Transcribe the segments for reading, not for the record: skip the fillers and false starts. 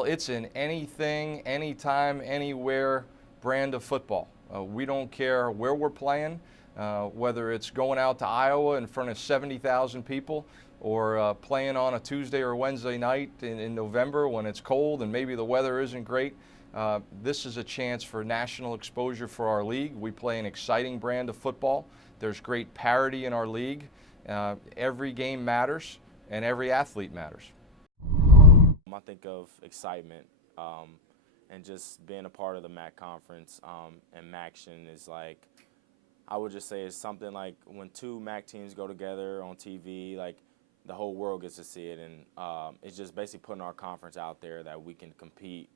Well, it's an anything, anytime, anywhere brand of football. We don't care where we're playing, whether it's going out to Iowa in front of 70,000 people or playing on a Tuesday or Wednesday night in November when it's cold and maybe the weather isn't great. This is a chance for national exposure for our league. We play an exciting brand of football. There's great parity in our league. Every game matters and every athlete matters. I think of excitement and just being a part of the MAC conference and MACtion is like, I would just say it's something like when two MAC teams go together on TV, like the whole world gets to see it, and it's just basically putting our conference out there that we can compete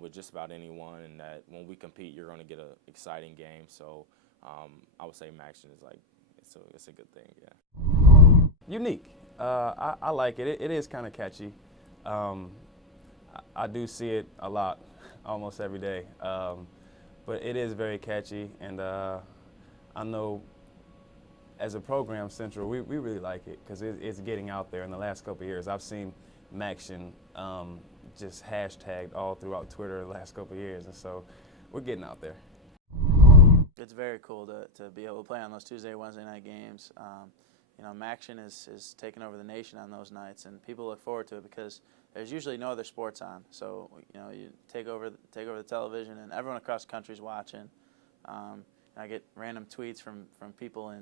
with just about anyone, and that when we compete, you're going to get an exciting game. So I would say MACtion is like, it's a good thing, yeah. Unique. I like it. It is kind of catchy. I do see it a lot, almost every day. But it is very catchy, and I know as a program, Central, we really like it because it's getting out there. In the last couple of years, I've seen MACtion just hashtagged all throughout Twitter the last couple of years, and so we're getting out there. It's very cool to be able to play on those Tuesday, Wednesday night games. You know, MACtion is taking over the nation on those nights, and people look forward to it because there's usually no other sports on. So, you know, you take over the television, and everyone across the country is watching. I get random tweets from people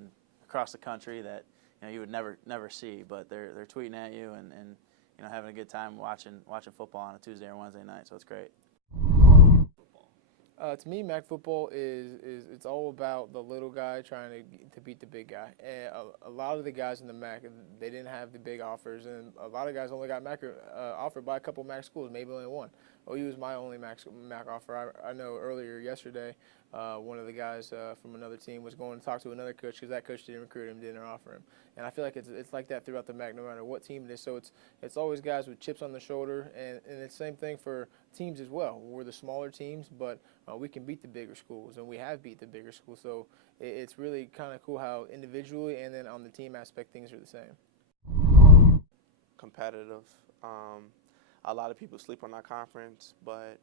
across the country that, you know, you would never see, but they're tweeting at you and you know, having a good time watching football on a Tuesday or Wednesday night. So it's great. To me, MAC football is it's all about the little guy trying to beat the big guy. And a lot of the guys in the MAC, they didn't have the big offers, and a lot of guys only got MAC offered by a couple MAC schools, maybe only one. OU was my only MAC offer. I know earlier yesterday, one of the guys from another team was going to talk to another coach because that coach didn't recruit him, didn't offer him. And I feel like it's like that throughout the MAC, no matter what team it is. So it's always guys with chips on the shoulder, and it's the same thing for teams as well. We're the smaller teams, but we can beat the bigger schools, and we have beat the bigger schools. So it's really kind of cool how individually and then on the team aspect things are the same. Competitive. A lot of people sleep on our conference, but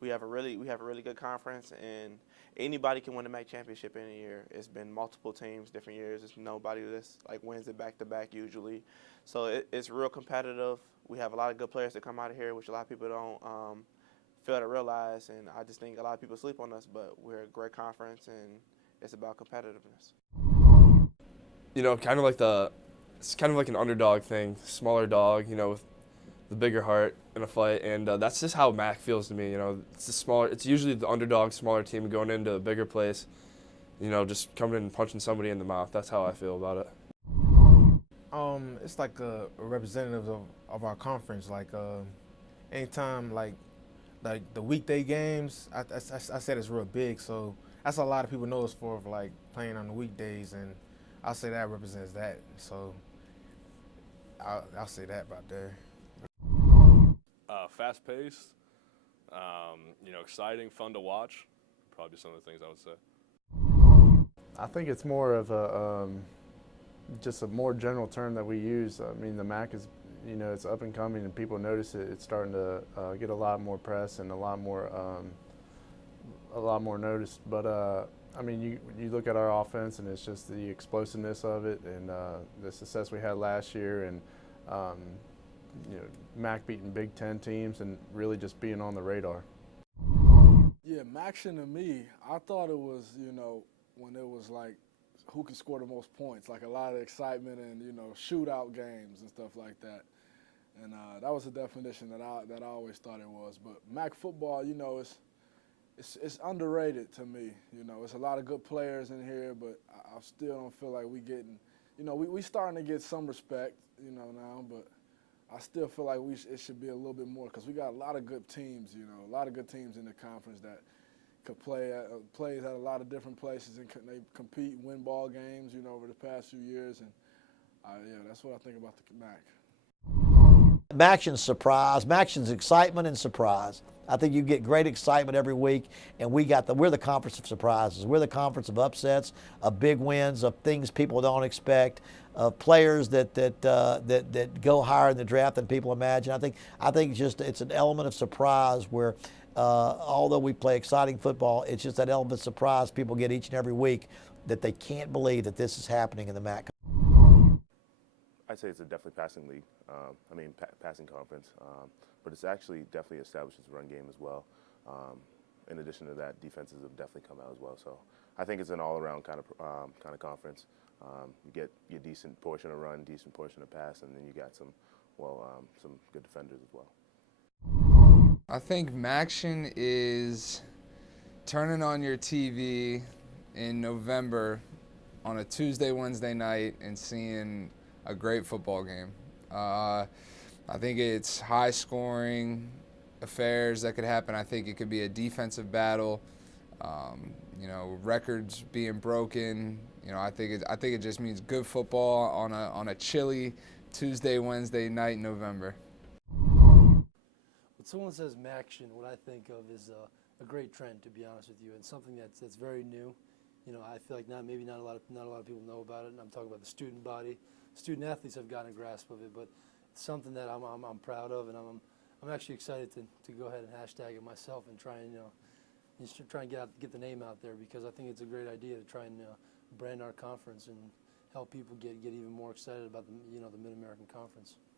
we have a really good conference, and anybody can win the MAC championship in a year. It's been multiple teams, different years. It's nobody that's like wins it back to back usually. So it's real competitive. We have a lot of good players that come out of here, which a lot of people don't fail to realize, and I just think a lot of people sleep on us, but we're a great conference, and it's about competitiveness. You know, it's kind of like an underdog thing, smaller dog, you know, with the bigger heart in a fight, and that's just how MAC feels to me. You know, it's usually the underdog, smaller team going into a bigger place, you know, just coming in and punching somebody in the mouth. That's how I feel about it. It's like a representative of our conference. Like anytime like the weekday games, I said it's real big. So that's a lot of people know us for like playing on the weekdays, and I'll say that represents that. So I'll say that about there. Fast-paced, you know, exciting, fun to watch. Probably some of the things I would say. I think it's more of a just a more general term that we use. I mean, the MAC is, you know, it's up and coming, and people notice it. It's starting to get a lot more press and a lot more noticed. But I mean, you look at our offense, and it's just the explosiveness of it, and the success we had last year, and you know, MAC beating Big Ten teams and really just being on the radar. Yeah, MACtion to me, I thought it was, you know, when it was like who can score the most points, like a lot of excitement and, you know, shootout games and stuff like that. And that was the definition that I always thought it was. But MAC football, you know, it's underrated to me. You know, it's a lot of good players in here, but I still don't feel like we getting, you know, we starting to get some respect, you know, now, but I still feel like it should be a little bit more because we got a lot of good teams, you know, a lot of good teams in the conference that could plays at a lot of different places, and they compete, win ball games, you know, over the past few years. And yeah, that's what I think about the MAC. MACtion's surprise. MACtion's excitement and surprise. I think you get great excitement every week, and we're the conference of surprises. We're the conference of upsets, of big wins, of things people don't expect, of players that go higher in the draft than people imagine. I think it's an element of surprise where, although we play exciting football, it's just that element of surprise people get each and every week that they can't believe that this is happening in the MAC. I'd say it's a definitely passing league. Passing conference. But it's actually definitely established its run game as well. In addition to that, defenses have definitely come out as well. So I think it's an all-around kind of conference. You get your decent portion of run, decent portion of pass, and then you got some good defenders as well. I think MACtion is turning on your TV in November on a Tuesday, Wednesday night and seeing a great football game. I think it's high-scoring affairs that could happen. I think it could be a defensive battle. Records being broken. I think it just means good football on a chilly Tuesday, Wednesday night in November. When someone says MACtion, what I think of is a great trend, to be honest with you, and something that's very new. I feel like maybe not a lot of people know about it, and I'm talking about the student body. Student athletes have gotten a grasp of it, but it's something that I'm proud of, and I'm actually excited to go ahead and hashtag it myself and try and try and get the name out there, because I think it's a great idea to try and brand our conference and help people get even more excited about the Mid-American Conference.